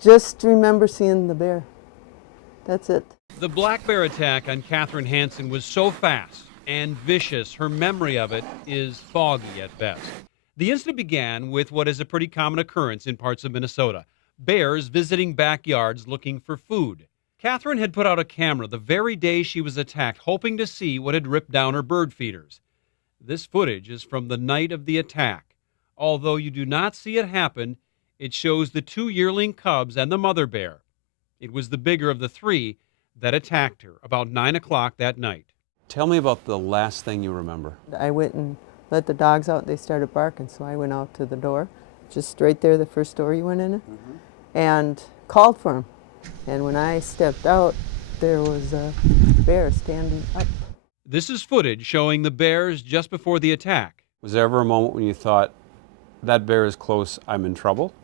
Just remember seeing the bear. That's it. The black bear attack on Catherine Hanson was so fast and vicious, her memory of it is foggy at best. The incident began with what is a pretty common occurrence in parts of Minnesota: bears visiting backyards looking for food. Catherine had put out a camera the very day she was attacked, hoping to see what had ripped down her bird feeders. This footage is from the night of the attack. Although you do not see it happen, it shows the 2 yearling cubs and the mother bear. It was the bigger of the three that attacked her about 9 o'clock that night. Tell me about the last thing you remember. I went and let the dogs out. They started barking, so I went out to the door, just right there, the first door you went in, and called for them. And when I stepped out, there was a bear standing up. This is footage showing the bears just before the attack. Was there ever a moment when you thought, that bear is close, I'm in trouble?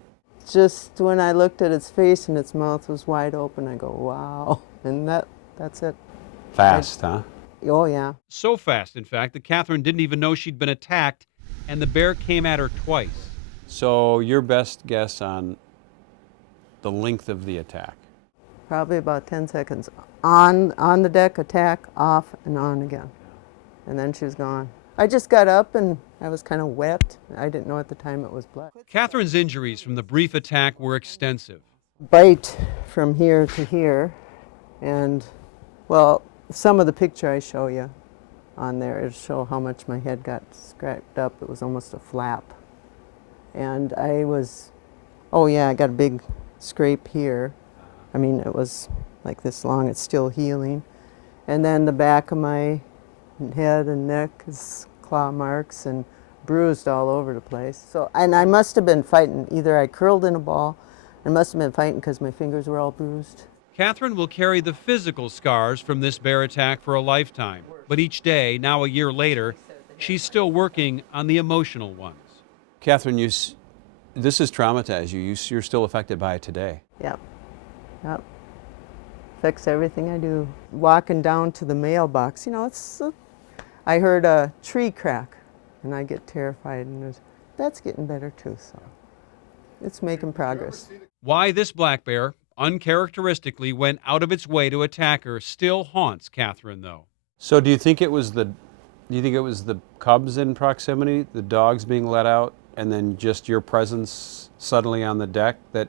Just when I looked at its face and its mouth was wide open, I go, wow. And that's it. Fast, huh? Oh, yeah. So fast, in fact, that Catherine didn't even know she'd been attacked, and the bear came at her twice. So your best guess on the length of the attack? Probably about 10 seconds. On the deck, attack, off, and on again. And then she was gone. I just got up and I was kind of wet. I didn't know at the time it was blood. Catherine's injuries from the brief attack were extensive. Bite from here to here. And, well, some of the picture I show you on there, it'll show how much my head got scratched up. It was almost a flap. And I was, oh yeah, I got a big scrape here. I mean, it was like this long. It's still healing. And then the back of my head and neck is claw marks and bruised all over the place. So, and I must have been fighting. Either I curled in a ball, I must have been fighting because my fingers were all bruised. Catherine will carry the physical scars from this bear attack for a lifetime. But each day, now a year later, she's still working on the emotional ones. Catherine, this has traumatized you. You're still affected by it today. Yep. Yep. Affects everything I do. Walking down to the mailbox, you know, I heard a tree crack, and I get terrified, and that's getting better too, so it's making progress. Why this black bear uncharacteristically went out of its way to attack her still haunts Catherine, though. So do you think it was the cubs in proximity, the dogs being let out, and then just your presence suddenly on the deck that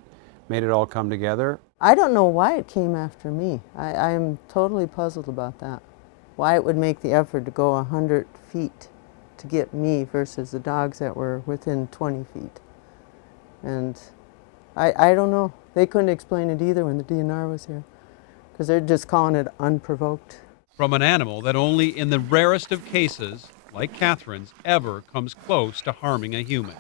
made it all come together? I don't know why it came after me. I'm totally puzzled about that. Why it would make the effort to go 100 feet to get me versus the dogs that were within 20 feet. And I don't know. They couldn't explain it either when the DNR was here, because they're just calling it unprovoked. From an animal that only in the rarest of cases, like Catherine's, ever comes close to harming a human.